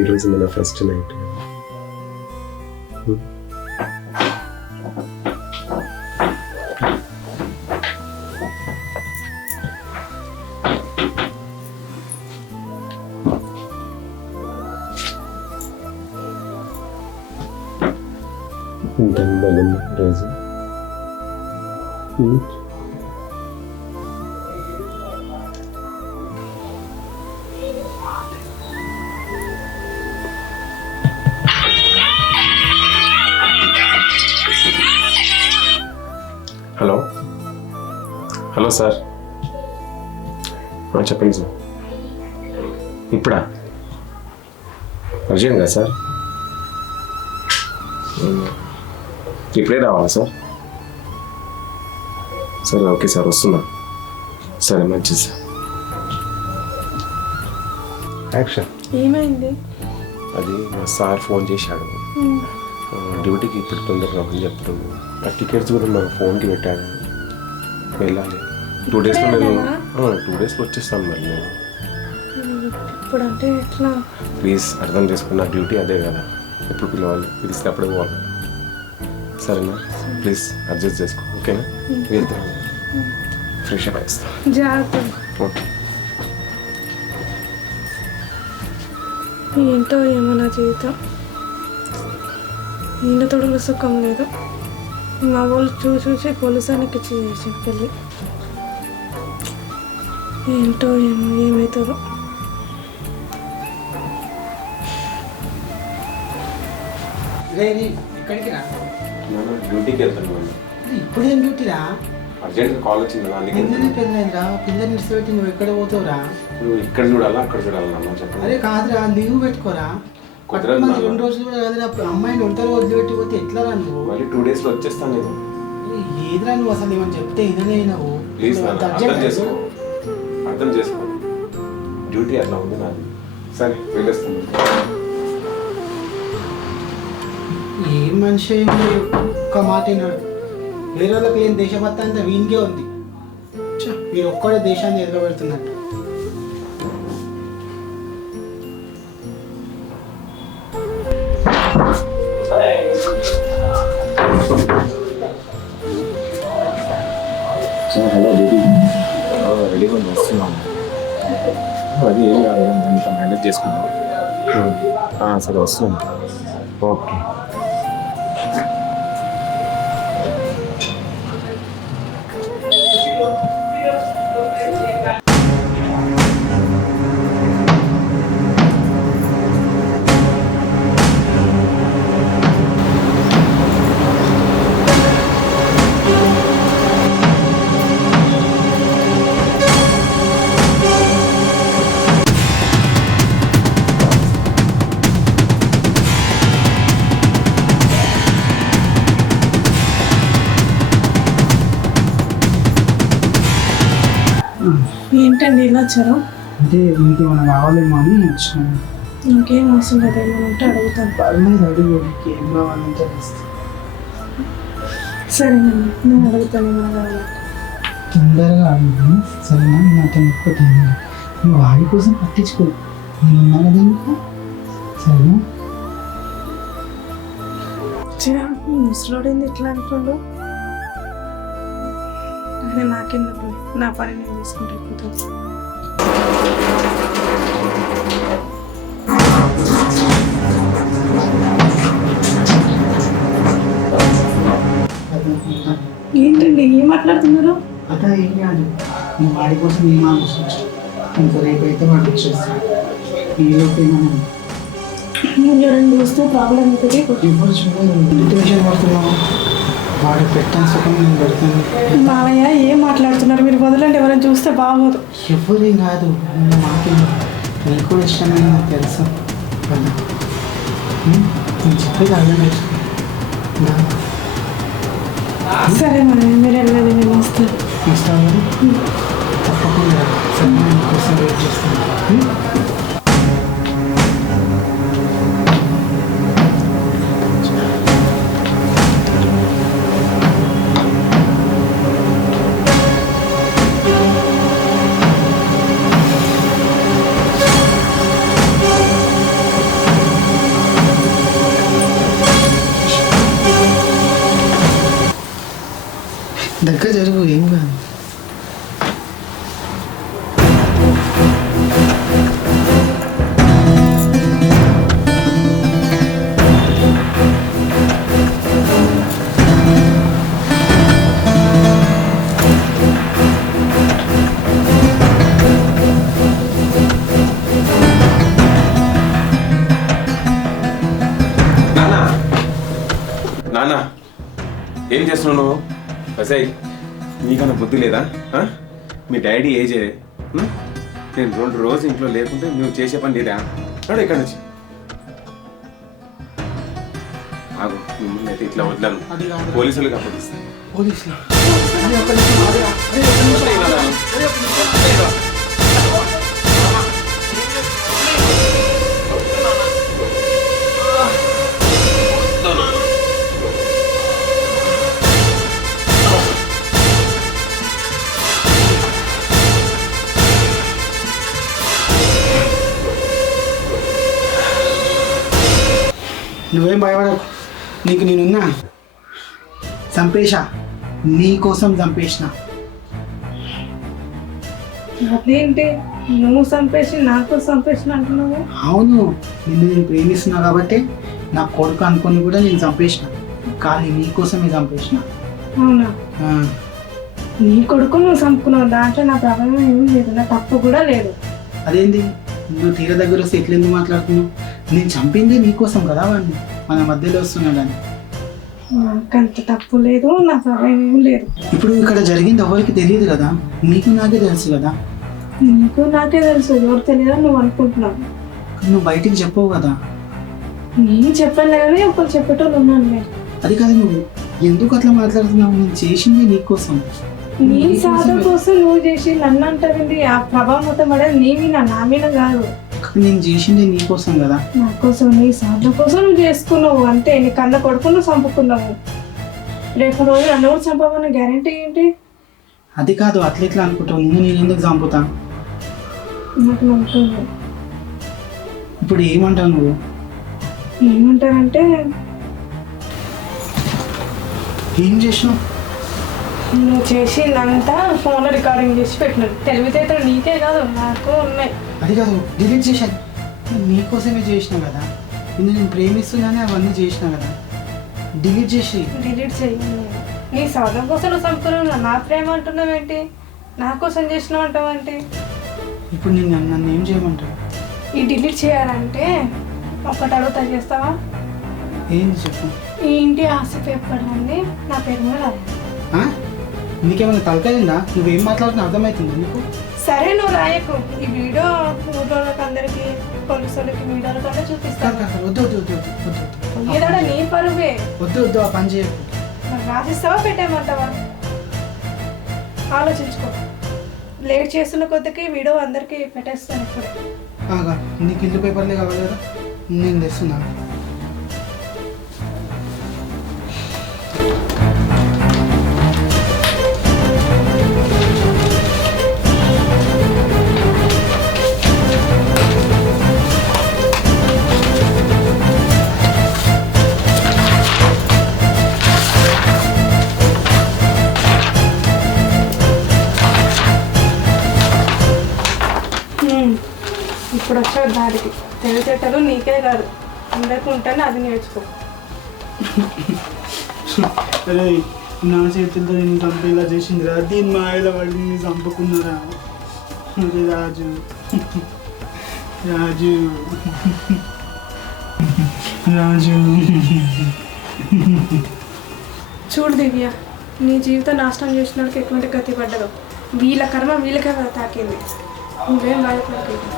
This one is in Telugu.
ఈరోజు మన ఫస్ట్ నైట్. ఇంత బాగుంది రోజు. హలో హలో సార్, చెప్పండి సార్. ఇప్పుడా? అర్జెంట్గా సార్? ఇప్పుడే రావాలా సార్? సరే ఓకే సార్, వస్తున్నా. సరే మంచిది సార్. యాక్షన్. ఏమైంది? అది మా సార్ ఫోన్ చేశాడు, డ్యూటీకి ఇప్పుడు తొందరగా రమ్మని చెప్తాను. ఆ టికెట్స్ కూడా మా ఫోన్కి పెట్టాను, వెళ్ళాలి. 2 డేస్లో నేను 2 డేస్లో వచ్చేస్తాను. మరి నేను ఇప్పుడు అంటే ఎట్లా? ప్లీజ్ అర్థం చేసుకున్న, డ్యూటీ అదే కదా, ఎప్పుడు పిలవాలి, పిలిస్తే అప్పుడే పోవాలి. సరేనా? ప్లీజ్ అడ్జస్ట్ చేసుకో, ఓకేనా? వెళ్తాను, ఫ్రెష్ అప్ అయిస్తాను. జాగ్రత్త. ఓకే. ఏంటో ఏమో నా జీవితం, నిండు తొడుగులు సుఖం లేదు. మా వాళ్ళు చూసి పోలీసానికి ఇచ్చి చేసాను పెళ్ళి. ఏంటో ఏమో ఏమవుతుందో. ఎక్కడికి రా? డ్యూటీకి వెళ్తాను. ఇప్పుడు ఏం డ్యూటీరా? అర్జెంట్గా కాల్ వచ్చింది కదా, అందుకే. ఎందుకు పెళ్ళైందిరా? పిల్లల్ని ఇడిచిపెట్టి నువ్వు ఎక్కడ పోతావురా? నువ్వు ఇక్కడ చూడాలా అక్కడ చూడాలన్నా చెప్పండి. అరే కాదురా, లీవ్ పెట్టుకోరా. కుదరదు నాన్న. 2 రోజులు కూడా కాదురా, అమ్మాయిని ఒంటరి వదిలిపెట్టి పోతే ఎట్లా రా నువ్వు? మళ్ళీ 2 డేస్లో వచ్చేస్తాను నేను. ఏదిరా నువ్వు అసలు ఏమని చెప్తే ఇదనే నువ్వు? ప్లీజ్ నాన్న, అర్థం చేసుకో, అర్థం చేసుకో. డ్యూటీ అట్లా ఉంది నాది. సరే వెళ్ళేస్తాను. ఏం మనిషి ఒక్క మాట విన్నాడు. వేరే వాళ్ళకి ఏం దేశభక్తి అంతా వీనికే ఉంది. మీరు ఒక్కడే దేశాన్ని ఎదురబెడుతున్నట్టు. హలో బేబీ, రెడీగా వస్తున్నాను. అది ఏం కాదు, ఇంకా మేనేజ్ చేసుకున్నాను. సరే వస్తున్నాను. ఓకే. ఏంటండి ఇలా వచ్చారు? అంటే మీకు ఏమైనా కావాలేమో అని వచ్చినాను. ఇంకేం అవసరం లేదు, ఏమైనా ఉంటే అడుగుతాను. పర్లేదు అడుగు, మీకు ఏం కావాలంటే ఇస్తాను. సరేనండి, నేను అడుగుతాను ఏమైనా కావాలి. తొందరగా అడుగు సరేనా? నేను అతను ఎక్కువ టైం నువ్వు వాడి కోసం పట్టించుకో, నేను ఉన్నా కదా ఇంకా. సరేనా? ముసలోడింది ఇట్లా అంటుండు. అదే నాకెందుకు, నా పని నేను చేసుకుంటే అయిపోతుంది. ఏంటండి ఏం మాట్లాడుతున్నారు? అదా ఏం కాదు, నువ్వు వాడి కోసం ఏం ఆలోచించు. ఇంకా రేపైతే వాడు వచ్చేస్తాడు. ఈలోపే మనం ఎవరైనా చూస్తే ప్రాబ్లం అవుతుంది. ఎవరు చూడదు, టెన్షన్ పడుతున్నావు. వాడు పెట్టిన సుఖం నేను పెడతాను. మావయ్య ఏం మాట్లాడుతున్నారు మీరు? వదలండి, ఎవరైనా చూస్తే బాగోదు. ఎవరేం కాదు, నువ్వు మాట్లాడు. నీకు కూడా ఇష్టమైన నాకు తెలుసు. నేను చెప్పేది అర్థం చేసుకో. సరే మరి మీరు వెళ్ళండి, నేను వస్తాను. వస్తావు కదా? తప్పకుండా సరే, నేను కోసం వెయిట్ చేస్తాను. దగ్గర జరుగు, ఏం కాదు. నాన్న ఏం చేస్తున్నావు నువ్వు? అసై నీకన్నా బుద్ధి లేదా? మీ డాడీ ఏజే. నేను 2 రోజులు ఇంట్లో లేకుంటే నువ్వు చేసే పని లేదా? అడు ఇక్కడ నుంచి ఆగు. మిమ్మల్ని అయితే ఇట్లా వదలను. పోలీసులకు అప్పగిస్తాను. పోలీసులు నువ్వేం భయపడకు, నీకు నేనున్నా. చంపేశా, నీ కోసం చంపేసిన. అదేంటి నువ్వు చంపేసి నాకు చంపేసిన అంటున్నావు? అవును, నిన్ను నేను ప్రేమిస్తున్నా కాబట్టి నా కొడుకు అనుకుని కూడా నేను చంపేసిన. కానీ నీ కోసమే చంపేసిన. అవునా? ఆ, నీ కొడుకు నువ్వు చంపుకున్నావు, దాంట్లో నా ప్రభావం ఏమీ లేదు, నా తప్పు కూడా లేదు. అదేంటి నువ్వు తీర దగ్గర వస్తే ఎట్లా ఎందుకు మాట్లాడుతున్నావు? నేను చంపింది నీకోసం కదా వాడిని, మన మధ్యలో వస్తున్నాడని. నాకంత తప్పు లేదు, నా ప్రభావం ఏమీ లేదు. ఇప్పుడు ఇక్కడ జరిగింది ఎవరికి తెలియదు కదా, నీకు నాకే తెలుసు కదా. నీకు నాకే తెలుసు, ఎవరు తెలియదా నువ్వు అనుకుంటున్నావు. నువ్వు బయటికి చెప్పవు కదా. నేను చెప్పాను కానీ ఒకరు చెప్పేటోళ్ళు ఉన్నాను నేను. అది కాదు, నువ్వు ఎందుకు అట్లా మాట్లాడుతున్నావు? నేను చేసింది నీకోసం. నీ సాధన కోసం నువ్వు చేసి నన్ను అంటావేంటి? ఆ ప్రభావం మొత్తం పడేది నీ మీద, నా మీద కాదు. నేను చేసింది నీకోసం కదా. నా కోసం, నీ సాధన కోసం నువ్వు చేసుకున్నావు అంతే. నీ కన్న కొడుకు నువ్వు చంపుకున్నావు. రేపు రోజు నన్ను కూడా చంపమన్న గ్యారంటీ ఏంటి? అది కాదు, అట్లా ఎట్లా అనుకుంటావు? నేను ఎందుకు చంపుతా? నాకు నమ్ముతుంది. ఇప్పుడు ఏమంటావు నువ్వు? ఏమంటారంటే ఏం చేసినావు? నువ్వు చేసిందంతా ఫోన్లో రికార్డింగ్ చేసి పెట్టినాడు. తెలివితేటలు నీకే కాదు నాకు ఉన్నాయి. అది కాదు, డిలీట్ చేశాను. నీకోసమే చేసిన కదా, నేను ప్రేమిస్తున్నానే అవన్నీ చేసిన కదా. డిలీట్ చేసి డిలీట్ చేయండి. నీ సాధన కోసం నువ్వు చంపుతున్నావు, నా ప్రేమ అంటున్నావు ఏంటి? నా కోసం చేసినావు అంటావు ఏంటి? ఇప్పుడు నేను నన్ను ఏం చేయమంటావు? ఈ డిలీట్ చేయాలంటే ఒక్కటి అడుగుతా, చేస్తావా? ఏంది చెప్పు. ఈ ఇంటి ఆస్తి పేపర్ నుండి నా పేరు మీద రాయాలి. ఆ? నీకేమైనా తలకాయిందా? నువ్వేం మాట్లాడుతున్నా అర్థమవుతుందా నీకు? సరే నువ్వు రాయకు. ఈ వీడియో ఊళ్ళోకి అందరికి, పోలీసు వాళ్ళకి, మీడియాలో కూడా చూపిస్తాను. వద్దు వద్దు వద్దు వద్దు వద్దు ఏదాడ నీ పరువే. వద్దు వద్దు, ఆ పని చేయకు. నాకు రాసిస్తావా, పెట్టేయమంటావా? ఆలోచించుకో. లేట్ చేస్తున్న కొద్దికి వీడియో అందరికీ పెట్టేస్తాను ఇప్పుడే. ఆగా, నీకు ఇల్లు పేపర్లే కావాలి కదా, నేను తెస్తున్నా. ఇప్పుడు వచ్చే దారికి తెలిసేటలు నీకే కాదు, అందరికీ ఉంటానే అది నేర్చుకో. అరే, నా చేతులతో నేను చంపేలా చేసిందిరా, దీని మాయల పడి చంపుకున్నారా. అరే రాజు, రాజు, రాజు. చూడు దివ్య, నీ జీవితం నాశనం చేసిన వాళ్ళకి ఎటువంటి గతి పడ్డదో, వీళ్ళ కర్మ వీళ్ళకే తాకింది. నువ్వేం బాధపడలేదు.